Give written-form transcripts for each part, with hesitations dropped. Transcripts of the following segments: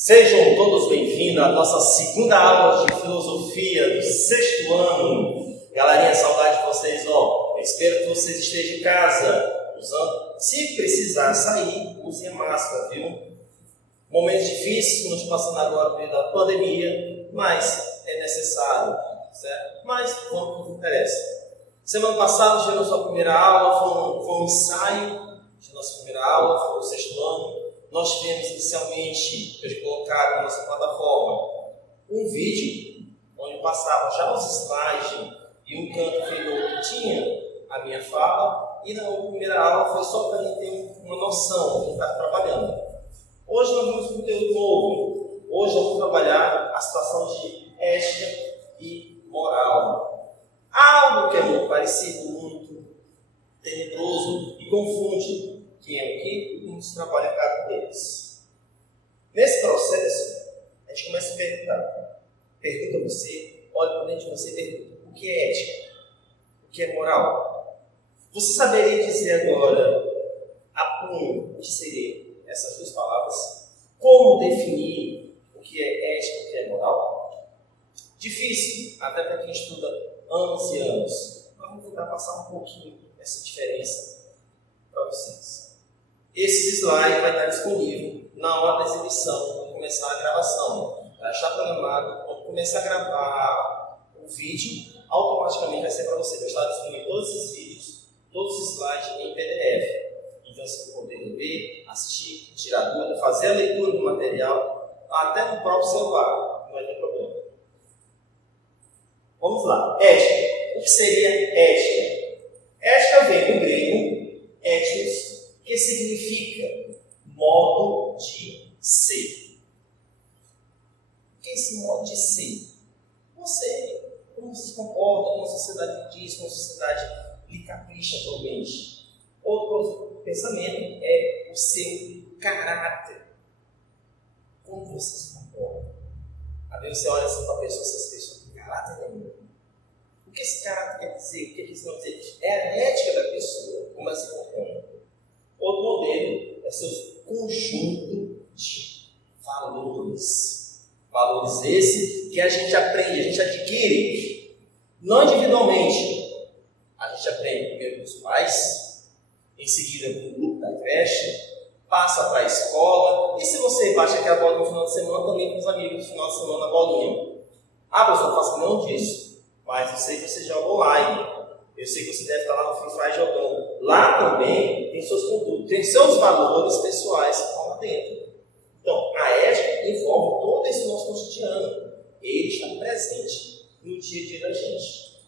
Sejam todos bem-vindos à nossa segunda aula de filosofia do sexto ano. Galerinha, saudade de vocês, ó. Eu espero que vocês estejam em casa, usando. Se precisar sair, usem a máscara, viu? Momentos difíceis que nos passando agora devido à pandemia, mas é necessário, certo? Mas vamos para o que interessa. Semana passada tivemos a nossa primeira aula, foi um ensaio de nossa primeira aula, foi o sexto ano. Nós tivemos inicialmente, eu colocar na nossa plataforma, um vídeo onde passava já os slides e um canto inferior tinha a minha fala, e na primeira aula foi só para a gente ter uma noção do que está trabalhando. Hoje nós vamos para um conteúdo novo. Hoje eu vou trabalhar a situação de ética e moral. Algo que é muito parecido, muito tenebroso e confunde quem é o que e muitos trabalham cada um deles. Nesse processo, a gente começa a perguntar. Pergunta a você, olha para dentro de você e pergunta: o que é ética? O que é moral? Você saberia dizer agora, a punho, o que seria essas duas palavras? Como definir o que é ética e o que é moral? Difícil, até para quem estuda anos e anos. Mas vamos tentar passar um pouquinho essa diferença para vocês. Esse slide vai estar disponível na hora da exibição, quando começar a gravação. Já está programado, quando começar a gravar o vídeo, automaticamente vai ser para você. Vai estar disponível todos esses vídeos, todos os slides em PDF. Então você vai poder ver, assistir, tirar dúvida, fazer a leitura do material, até no próprio celular, não vai ter problema. Vamos lá. Ética. O que seria ética? Ética vem do grego ethos, que significa modo de ser. O que é esse modo de ser? Você, como se comporta, como a sociedade diz, como a sociedade lhe capricha atualmente. Outro pensamento é o seu caráter. Como você se comporta. Às vezes você olha assim para a pessoa, essa pessoa tem caráter nenhum. O que esse caráter quer dizer? O que isso quer dizer? É a ética da pessoa, como ela se comporta. Outro modelo é seu conjunto de valores. Valores esses que a gente aprende, a gente adquire, não individualmente. A gente aprende primeiro com os pais, em seguida com o grupo da creche, passa para a escola, e se você bate aquela bola no final de semana, também com os amigos no final de semana na bolinha. Ah, professor, não faço nenhum disso, mas eu sei que você joga online. Eu sei que você deve estar lá no Free Fire jogando. Lá também tem seus condutos, tem seus valores pessoais que estão lá dentro. Então, a ética envolve todo esse nosso cotidiano. Ele está presente no dia a dia da gente.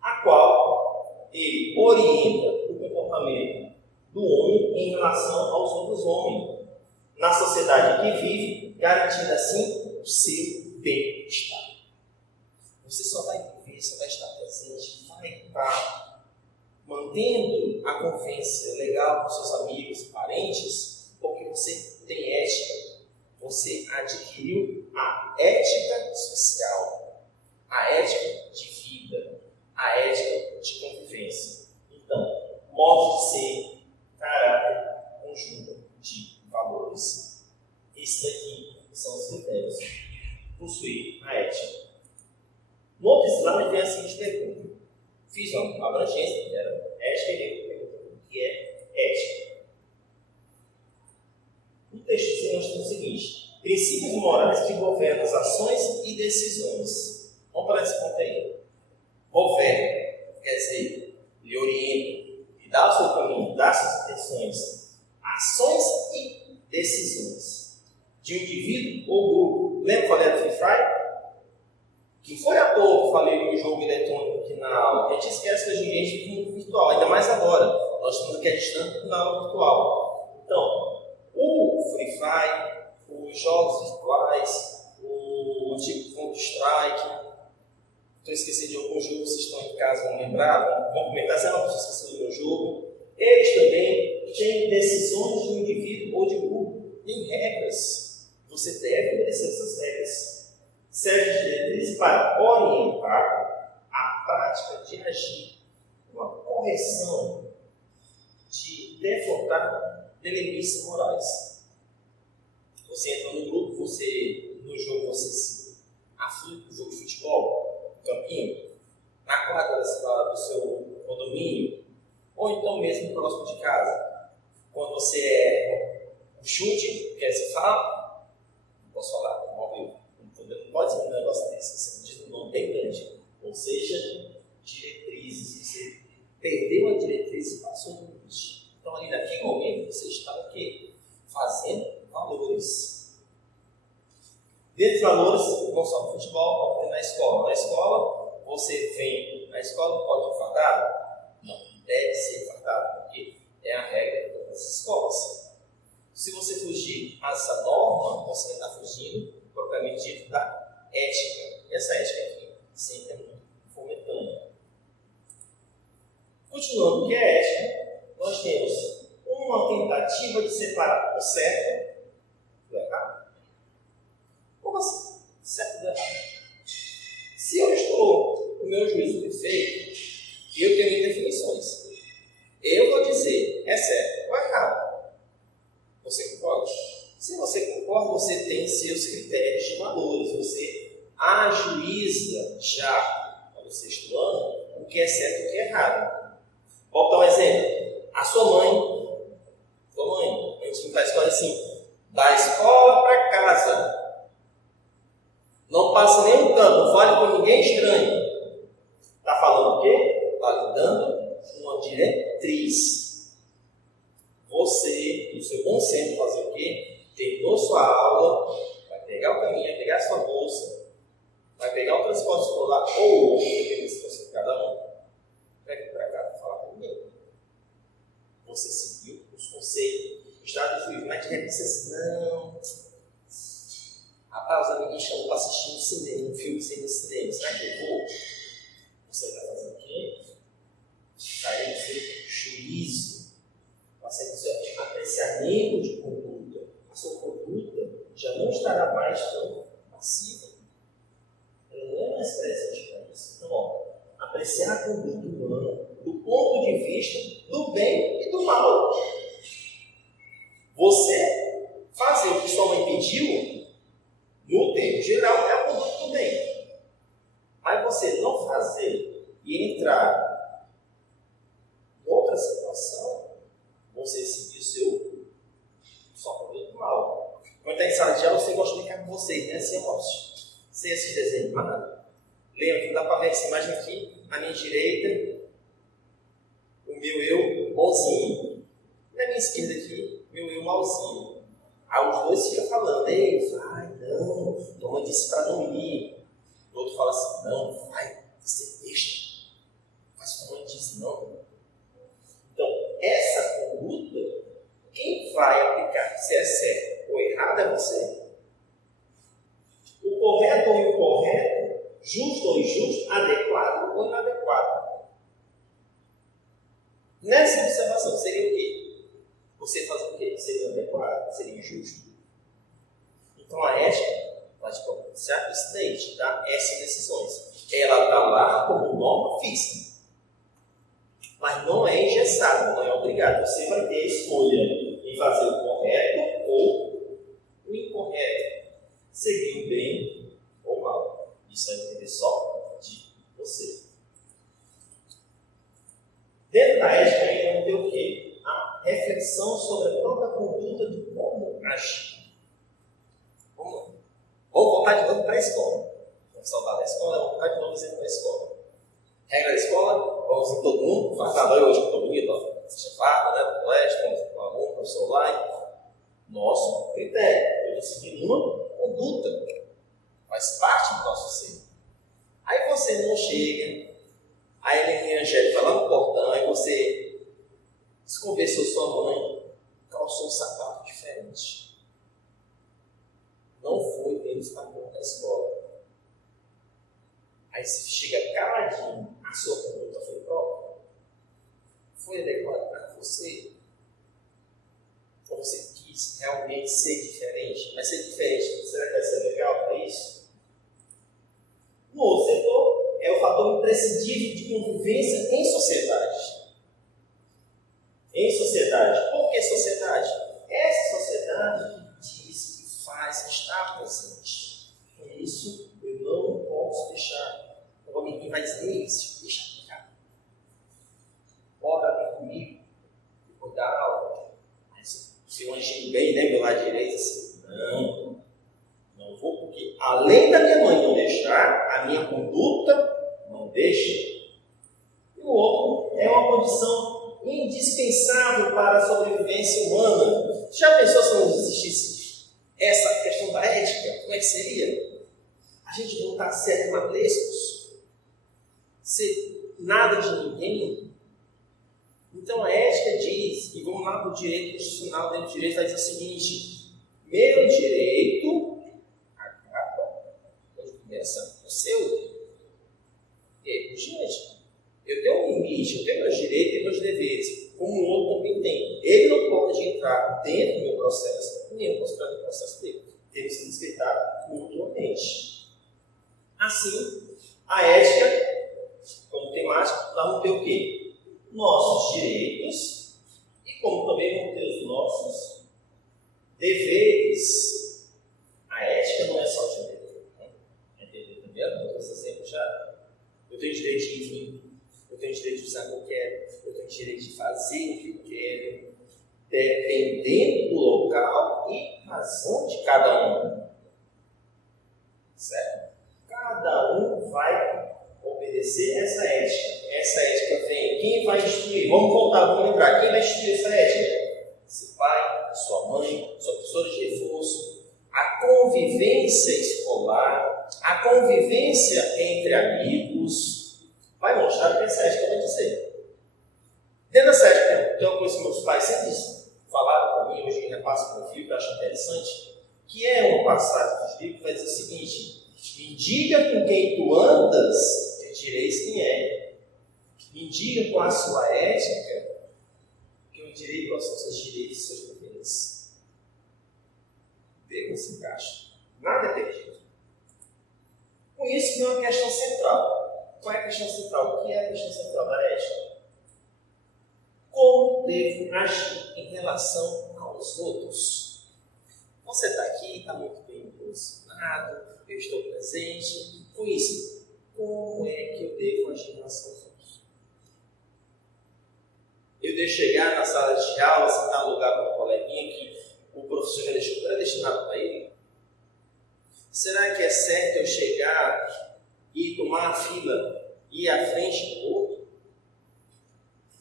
A qual ele orienta o comportamento do homem em relação aos outros homens. Na sociedade que vive, garantindo assim o seu bem-estar. Você só vai viver, só vai estar presente, vai estar mantendo a convivência legal com seus amigos e parentes, porque você tem ética, você adquiriu a ética social, a ética de vida, a ética de convivência. Então, modo de ser, caráter, conjunto de valores. Esses daqui são os critérios que possuem a ética. No outro slide vem a seguinte pergunta. Fiz uma abrangência, que era ética, e pergunta o que é ética. No texto nós temos o seguinte: princípios morais que governam as ações e decisões. Vamos para esse ponto aí. Governa, quer dizer, lhe orienta, lhe dá o seu caminho, dá suas intenções, ações e decisões de um indivíduo ou grupo. Lembra qual era o Free Fire? Que foi à toa que eu falei no jogo eletrônico aqui na aula, que a gente esquece que a gente vive no mundo virtual, ainda mais agora. Nós estamos aqui à distância na aula virtual. Então, o Free Fire, os jogos virtuais, o antigo Counter-Strike, estou esquecendo de alguns jogos, vocês estão em casa, vão lembrar, vão comentar, se não esqueceu do meu jogo. Eles também têm decisões de um indivíduo ou de um grupo, tem regras. Você deve obedecer essas regras. Serve de diretriz para orientar a prática de agir, uma correção de defrontar de limites morais. Você entra no grupo, no jogo você se aflita, no jogo de futebol, no campinho, na quadra do seu condomínio, ou então mesmo próximo de casa. Quando você é um chute, que aí você fala, não posso falar, não pode ser um negócio desse, você diz um nome bem grande, ou seja, diretrizes, você perdeu a diretriz e passou do limite. Então ali naquele momento você está o quê? Fazendo valores. Dentro de valores, não só no futebol, como na escola. Na escola, você vem na escola, pode ir fardado? Não, deve ser fardado, porque é a regra de todas as escolas. Se você fugir a essa norma, você está fugindo, propriamente dito, da ética. E essa ética aqui sempre é muito fomentando. Continuando o que é ética, nós temos uma tentativa de separar o certo do errado. Como assim? Certo do errado? Se eu estou com o meu juízo perfeito, eu tenho definições. Eu vou dizer, é certo ou errado. Você concorda? Se você concorda, você tem seus critérios de valores. Você ajuiza já no sexto ano o que é certo e o que é errado. Vou dar um exemplo. A sua mãe, a gente vai para a escola assim, da escola para casa. Não passe nenhum canto, não fale com ninguém estranho. Está falando o quê? Está lhe dando uma diretriz. Você, no seu bom senso, fazer o quê? Terminou sua aula, vai pegar o caminho, vai pegar a sua bolsa, vai pegar o transporte escolar ou dependendo se fosse de cada um, vai vir para cá para falar com ninguém. Você seguiu os conceitos, o estado de juízo, mas de repente você disse, não, rapaz, os amiguinhos chamam para assistir um cinema, um filme no cinema, será que eu vou? Você vai fazer o quê? Vai no seu juízo, vai ser no seu apreciamento de conduta. A sua conduta já não estará mais tão passiva. Ela não é mais presente para isso. Então, apreciar a conduta humana do ponto de vista do bem e do mal. Você fazer o que sua mãe pediu, no termo geral, é a conduta do bem. Mas você não fazer e entrar em outra situação, você seguir sua conduta do mal. Quando está em sala de aula, você gosta de brincar com vocês, né? Assim, você esses desenhos animados. Lembra que dá para ver essa imagem aqui, à minha direita, o meu eu bonzinho. E à minha esquerda aqui, meu eu malzinho. Aí os dois ficam falando, ei, vai, não, toma disse para não ir. O outro fala assim, não, vai, você deixa. Mas sua mãe diz não. Então, essa conduta, quem vai aplicar se é certo ou errado é você. O correto ou incorreto, justo ou injusto, adequado ou inadequado. Nessa observação, seria o quê? Você fazer o quê? Seria inadequado, seria injusto. Então a ética vai te propiciar abstinente, tá? Essas decisões. Ela está lá como norma fixa. Mas não é engessado, não é obrigado. Você vai ter a escolha em fazer o correto ou o incorreto. Seguir o bem ou o mal. Isso vai depender só de você. Dentro da ética, ainda vamos ter o quê? A reflexão sobre a própria conduta de como agir. Vamos voltar de novo para a escola. Vamos salvar da escola, vamos voltar de novo para a escola. Regra da escola, vamos em todo mundo, fardado hoje, que estou bonito, ó, farda, né, do colégio, vamos com o aluno, professor lá. Nosso critério, eu decidi uma conduta, faz parte do nosso ser. Aí você não chega, aí a Helena Angélica vai lá no portão, aí você desconversou sua mãe, calçou um sapato diferente. Não foi deles para a porta da escola. Aí você chega caladinho, a sua conduta foi própria? Foi adequada para você? Ou você quis realmente ser diferente? Mas ser diferente, será que vai ser legal para isso? No outro setor, é o fator imprescindível de convivência em sociedade. Em sociedade. Por que sociedade? Essa sociedade que diz, que é isso, deixa pra cá. Ora bem comigo, vou dar aula. Se eu anjinho bem, né, meu lado direito, assim, não vou, porque além da minha mãe não deixar, a minha conduta não deixa. E o outro é uma condição indispensável para a sobrevivência humana. Já pensou se não existisse essa questão da ética? Como é que seria? A gente voltar a ser animalescos? Ser nada de ninguém? Então a ética diz, e vamos lá para o direito constitucional, dentro do direito vai dizer o seguinte: meu direito acaba quando começa o seu. E aí, gente, eu tenho um limite, eu tenho meus direitos e meus deveres, como o outro também tem. Ele não pode entrar dentro do meu processo, nem eu posso entrar no processo dele. Temos que respeitar mutuamente. Assim, a ética, como temática, nós vamos ter o quê? Nossos direitos e como também vamos ter os nossos deveres. A ética não é só de dever. Entender também? Eu esse exemplo já. Eu tenho direito de ir, eu tenho direito de usar o que eu quero, eu tenho direito de fazer o que eu quero, dependendo do local e razão de cada um. Certo? Cada um vai obedecer essa ética. Essa ética vem. Quem vai instruir? Vamos voltar, vamos lembrar. Quem vai instruir essa ética? Seu pai, sua mãe, sua professora de reforço, a convivência escolar, a convivência entre amigos, vai mostrar o que essa ética vai dizer. Dentro dessa ética, tem uma coisa que meus pais sempre falaram para mim, hoje eu repasso para o meu filho, que eu acho interessante, que é uma passagem dos livros que vai dizer o seguinte: me diga com quem tu andas, te direi quem é. Me diga com a sua ética, que eu direi quais são os seus direitos e seus deveres. Vê como se encaixa. Nada é perdido. Com isso, vem uma questão central. Qual é a questão central? O que é a questão central da ética? Como devo agir em relação aos outros? Você está aqui, está muito bem posicionado, eu estou presente. Com isso, como é que eu devo agir em relação aos outros? Eu devo chegar na sala de aula, sentar no lugar para um coleguinha que o professor já deixou predestinado para ele? Será que é certo eu chegar e tomar a fila e ir à frente do outro?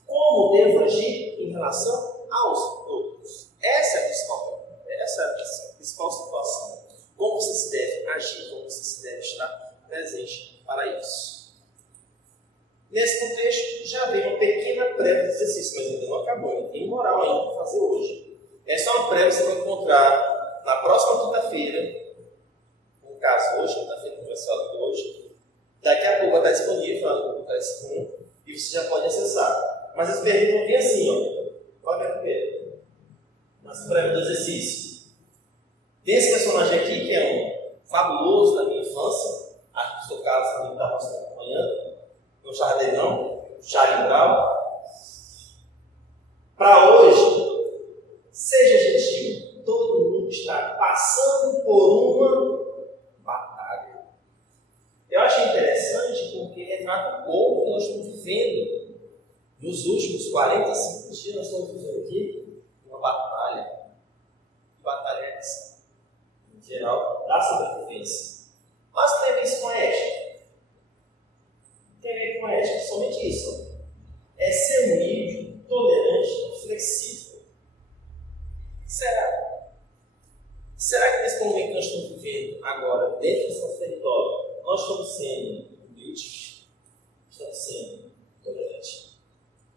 Como devo agir em relação aos outros? Essa é a principal pergunta, essa é a principal situação. Como você se deve agir, como você se deve estar presente para isso. Nesse contexto, já vem uma pequena prévia de exercício, mas ainda não acabou, ainda tem moral ainda para fazer hoje. Essa é uma prévia que você vai encontrar na próxima quinta-feira. No caso, hoje, quinta-feira, conversado hoje. Daqui a pouco vai estar disponível lá no Classroom e você já pode acessar. Mas as perguntas vão vir assim, ó. Qual é a primeira? Nas prévias do exercício. Tem esse personagem aqui, que é um fabuloso da minha infância. Acho que o seu Carlos também está acompanhando. Não chave dele não, Charlie Brown. Para hoje, seja gentil, todo mundo está passando por uma batalha. Eu achei interessante porque retrata um pouco que nós estamos vivendo. Nos últimos 45 dias nós estamos vivendo aqui uma batalha. Que batalha é essa? Em geral, da sobrevivência. Mas tem a ver isso com a ética. Tem a ver com a ética, somente isso. É ser humilde, tolerante, flexível. Será? Será que nesse momento que nós estamos vivendo agora, dentro do nosso território, nós estamos sendo humildes? Estamos sendo tolerantes?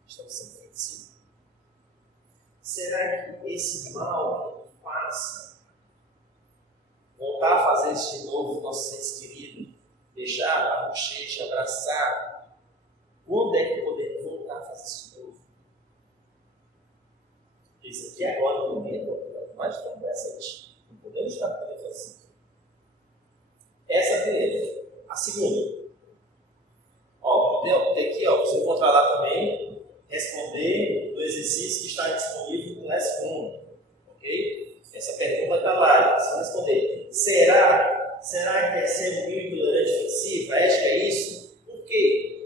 Estamos sendo flexíveis? Será que esse mal que passa, voltar a fazer isso de novo, nosso seres queridos, deixar a bochecha, abraçar, quando é que podemos voltar a fazer isso de novo? Isso aqui agora, no momento, mais tão presente. Não podemos estar podendo fazer isso. Essa é a primeira. A segunda. Tem aqui, você encontrar lá também, responder do exercício que está disponível no Classroom. Ok? Essa pergunta está lá, você vai responder. Será que é ser humilde, tolerante, flexível? A ética é isso? Por quê?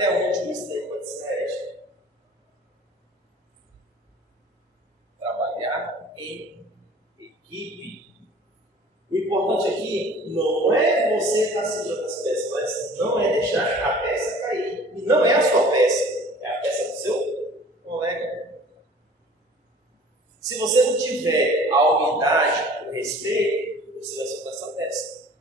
Até onde isso daí pode ser ético? Trabalhar em equipe. O importante aqui não é você estar sujando as peças, mas não é deixar a peça cair. E não é a sua peça, é a peça do seu colega. Se você não tiver a humildade, o respeito, você vai soltar essa peça.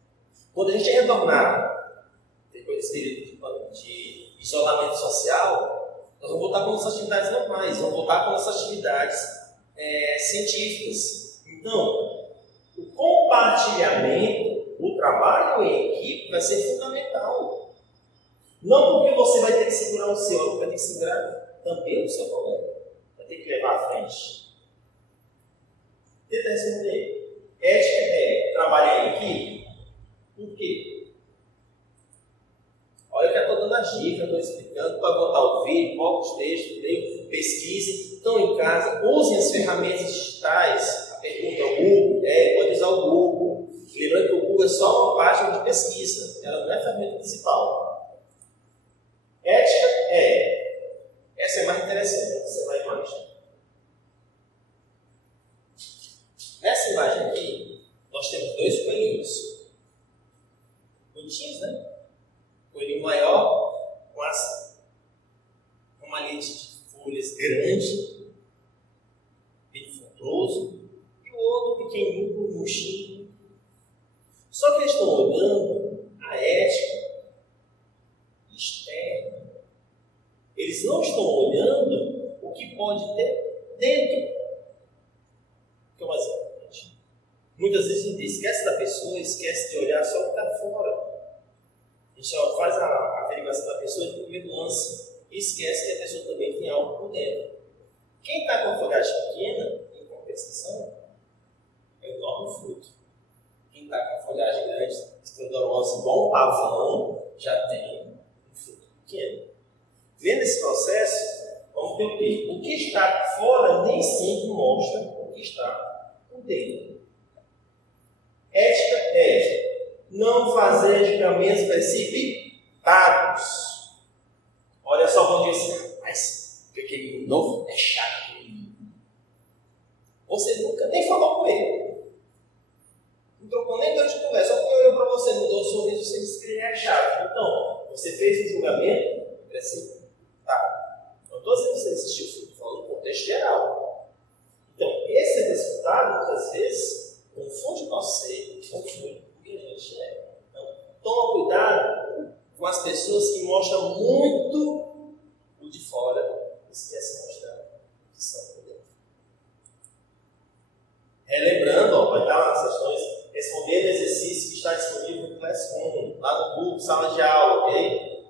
Quando a gente retornar, depois desse período de isolamento social, nós vamos voltar com nossas atividades normais, vamos voltar com nossas atividades científicas. Então, o compartilhamento, o trabalho em equipe vai ser fundamental. Não porque você vai ter que segurar o seu, vai ter que segurar também o seu colega. Vai ter que levar à frente. Tenta responder. Ética é trabalhar em equipe? Por quê? Olha que eu estou dando as dicas, estou explicando, para botar o vídeo, coloque os textos, leiam, pesquisem, estão em casa, usem as ferramentas digitais. A pergunta é o Google, pode usar o Google. Lembrando que o Google é só uma página de pesquisa, ela não é a ferramenta principal. Ética essa é mais interessante, você vai imaginar. Nessa imagem aqui, nós temos dois coelhinhos. Bonitinhos, né? Coelhinho maior, com uma lente de folhas grande, bem frondoso, e o outro pequenininho, com um murchinho. Só que eles estão olhando a ética externa. Eles não estão olhando o que pode ter dentro. Que é o mais importante. Muitas vezes a gente esquece da pessoa, esquece de olhar só o que está fora. A gente só faz a averiguação da pessoa de primeiro lance e esquece que a pessoa também tem algo por dentro. Quem está com a folhagem pequena, em compensação, é o enorme fruto. Quem está com a folhagem grande, esplendorosa, igual um pavão, já tem um fruto pequeno. Vendo esse processo, vamos ter o quê? O que está fora nem sempre mostra o que está por dentro. Ética é não fazer julgamentos precipitados. Olha só quando diz, mas aquele novo é chato. Você nunca nem falou com ele. Não trocou nem tanto de conversa, só porque olhou para você, não deu um sorriso, você disse que ele é chato. Então, você fez um julgamento precipitado. Não estou dizendo que você assistiu o filme, estou falando no contexto geral. Então, esse precipitado, muitas vezes, confunde o nosso ser, confunde o que a gente é. Então, toma cuidado com as pessoas que mostram muito o de fora e esquecem de mostrar o que são por dentro. Relembrando, vai estar lá nas sessões, respondendo o exercício que está disponível no Classroom, lá no Google, sala de aula, ok?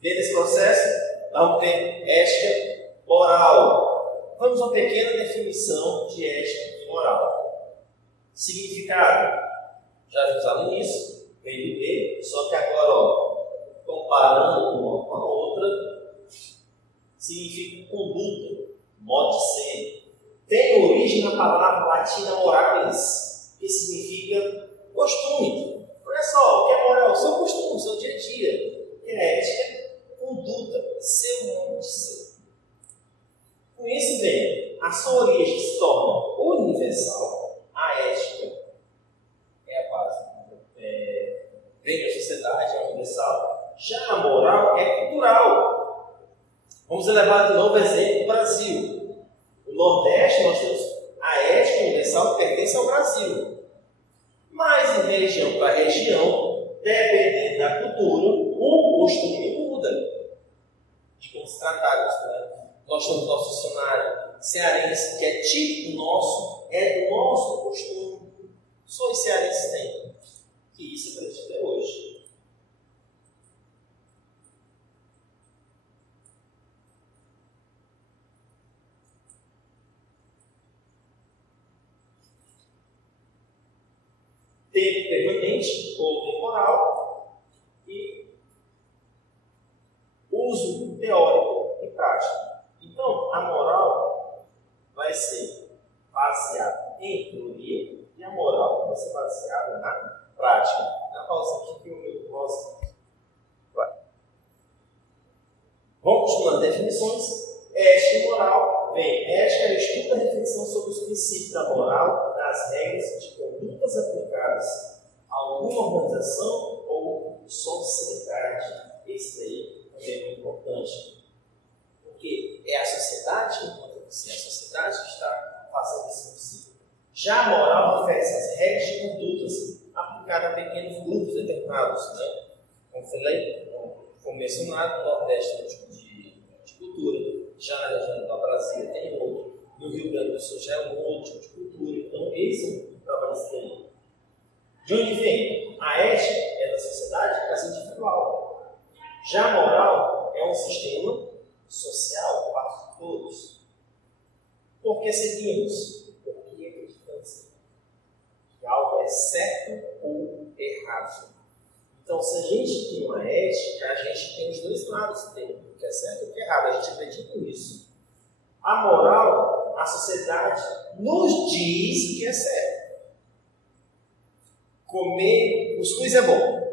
Dentro desse processo, vamos ter ética moral. Vamos a uma pequena definição de ética e moral. Significado, já vimos lá no início, PNB, só que agora, comparando uma com a outra, significa conduta, modo de ser. Tem origem na palavra latina moralis, que significa costume. Olha só, o que é moral? O seu costume, o seu dia a dia. O que é ética? Conduta, seu modo de ser. Com isso vem a sua origem se torna universal, a ética é a base, vem da sociedade, é universal, já a moral é cultural. Vamos levar de novo o exemplo do Brasil. No Nordeste nós temos a ética universal que pertence ao Brasil, mas em região para região, dependendo da cultura, o costume muda. De como se tratar, né? Nós temos nosso dicionário cearense, que é típico nosso, é do nosso costume. Só os cearenses têm. E isso é até hoje. Tempo permanente ou temporal e uso teórico e prático. Então, a moral vai ser baseada em teoria e a moral vai ser baseada na prática. Na pausa aqui que o meu voz vai. Vamos continuando as definições. Ética e moral. Bem, ética é o estudo da reflexão sobre os princípios da moral, das regras de condutas aplicadas a alguma organização ou sociedade. Esse daí também é muito importante. Porque é a sociedade que encontra você, é a sociedade que está fazendo isso possível. Já a moral refere-se às regras de condutas aplicadas a pequenos grupos determinados, né? Como mencionado, no Nordeste de cultura. Já na região da Brasília tem outro. No Rio Grande do Sul já é um outro tipo de cultura. Então, esse é o trabalho aí. De onde vem? A ética é da sociedade, é individual. Já a moral é um sistema social para todos. Por que seguimos? Porque acreditamos que algo é certo ou errado. Então, se a gente tem uma ética, a gente tem os dois lados, tem o que é certo e o que é errado, a gente acredita nisso. A moral, a sociedade nos diz o que é certo. Comer cuscuz é bom.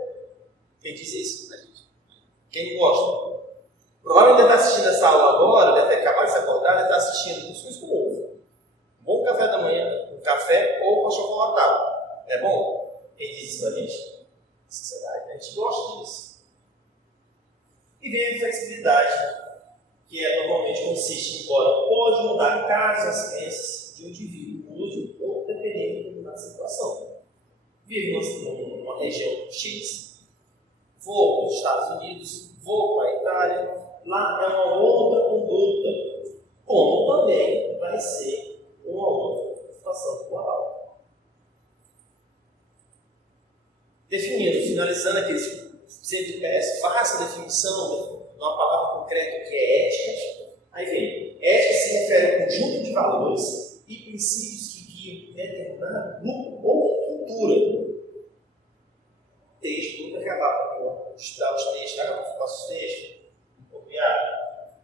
Quem diz isso? A gente. Quem não gosta? Provavelmente deve estar assistindo essa aula agora, deve ter acabado de se acordar, deve estar assistindo cuscuz com ovo. Um bom café da manhã, um café ou com achocolatado. É bom? Quem diz isso pra gente? Sociedade, a gente gosta disso. E vem a flexibilidade, que normalmente consiste em, embora pode mudar caso as crenças de um indivíduo mude ou dependendo de determinada situação. Vivo numa região X, vou para os Estados Unidos, vou para a Itália, lá é uma outra conduta, como também vai ser uma outra situação moral. Definindo, finalizando aqui, sempre peço, faça a definição de uma palavra concreta que é ética. Aí vem, ética se refere ao conjunto de valores e princípios que guiam determinado grupo ou cultura. Texto, nunca acabar com estudar os textos, faça os textos, copiar.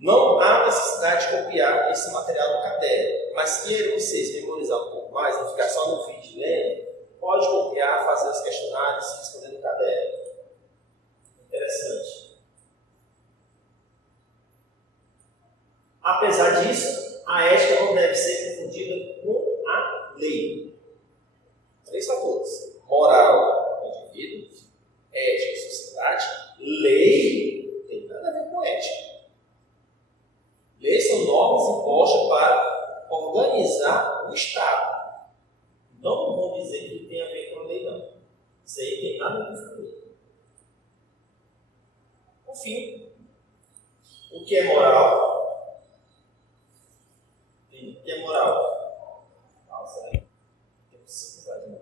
Não há necessidade de copiar esse material no caderno, mas se queiram vocês memorizar um pouco mais, não ficar só no vídeo lendo, pode copiar, fazer os questionários e responder no caderno. Interessante. Apesar disso, a ética não deve ser confundida com a lei. 3 fatores: moral, indivíduo; ética, sociedade; lei. Não tem nada a ver com ética. Leis são normas impostas para organizar o Estado. Não vão dizer que tem a ver com a lei, não. Isso aí tem nada a ver com a lei. Por fim, o que é moral? O que é moral? Nossa, né? Temos 5 slides, né?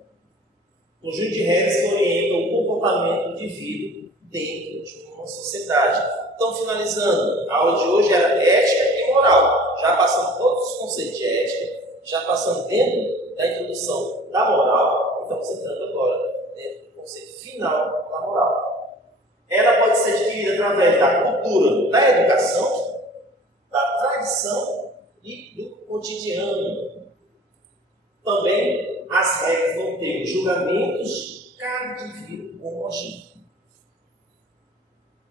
Conjunto de regras que orientam o comportamento do indivíduo dentro de uma sociedade. Então, finalizando, a aula de hoje era ética e moral. Já passamos todos os conceitos de ética, já passando dentro da introdução da moral, estamos entrando agora dentro do conceito final da moral. Ela pode ser adquirida através da cultura, da educação, da tradição e do cotidiano. Também as regras vão ter julgamentos de cada indivíduo como agir.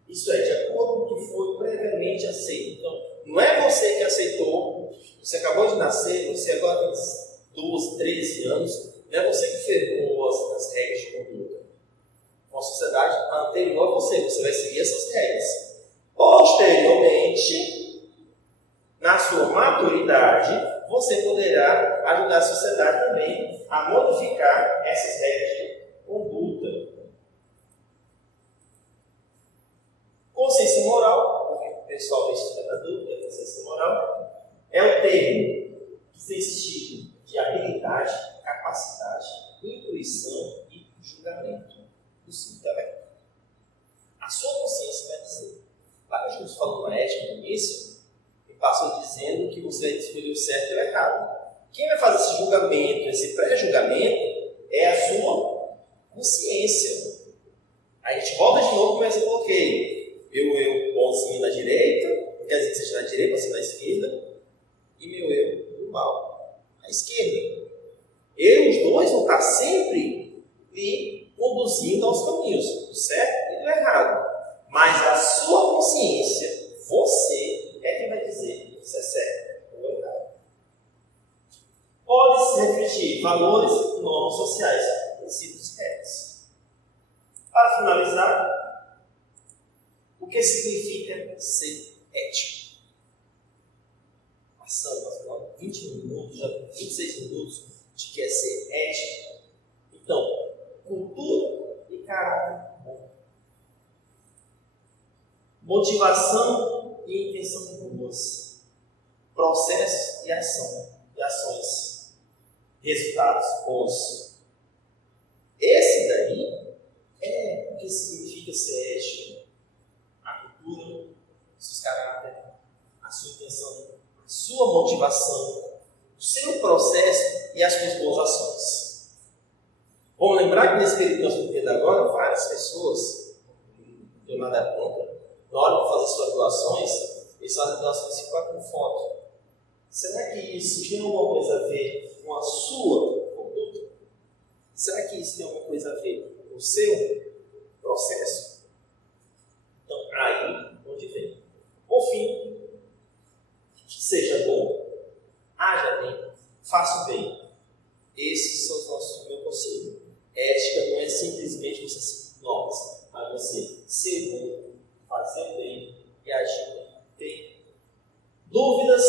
Isso é de acordo com o que foi previamente aceito. Então, não é você que aceitou, você acabou de nascer, você agora tem 12, 13 anos, não é você que ferrou as regras de conduta. Uma sociedade anterior a você vai seguir essas regras. Posteriormente, na sua maturidade, você poderá ajudar a sociedade também a modificar essas regras de conduta. Consciência moral, porque o pessoal vai estudar na dúvida, consciência moral, é o termo que tem sentido de habilidade, capacidade, intuição e julgamento do seu intelecto. A sua consciência vai dizer. Lá que a gente falou na ética no início, e passou dizendo que você vai escolher o certo e o errado. Quem vai fazer esse julgamento, esse pré-julgamento, é a sua consciência. Aí a gente volta de novo, mas eu coloquei eu bonzinho na direita, quer dizer que você está na direita, você na esquerda, e meu eu do mal, à esquerda. Eu e os dois vão estar sempre lhe conduzindo aos caminhos do certo e do errado. Mas a sua consciência valores e normas sociais, princípios éticos. Para finalizar, o que significa ser ético? Passamos 20 minutos, já 26 minutos de que é ser ético. Então, cultura e caráter bom. Motivação e intenção boas. Processos e ações. Resultados bons. Esse daí é o que significa ser ético. A cultura, os seus caráteres, a sua intenção, a sua motivação, o seu processo e as suas boas ações. Vamos lembrar que nesse período que nós estamos tendo agora, várias pessoas, não tenho nada contra, na hora de fazer suas doações, eles fazem doações de 4 fotos. Será que isso tem alguma coisa a ver com a sua conduta? Será que isso tem alguma coisa a ver com o seu processo? Então, aí onde vem. Por fim, que seja bom, haja bem, faça o bem. Esses são os nossos meus conselhos. Ética não é simplesmente você seguir normas, mas você ser bom, fazer o bem e agir bem. Dúvidas?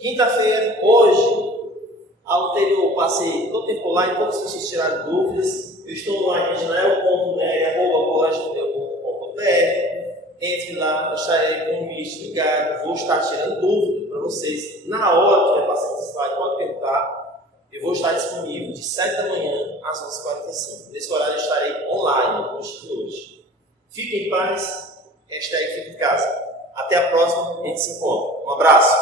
Quinta-feira, hoje, anterior, passei todo o tempo lá e todas as pessoas tiraram dúvidas. Eu estou online em janael.br@colégio.com.br. Entre lá, eu estarei com o Meet ligado, vou estar tirando dúvidas para vocês. Na hora que vai passar esse slide, pode perguntar. Eu vou estar disponível de 7 da manhã às 11h45. Nesse horário eu estarei online, no post de hoje. Fiquem em paz, hashtag fique em casa. Até a próxima, a gente se encontra. Um abraço!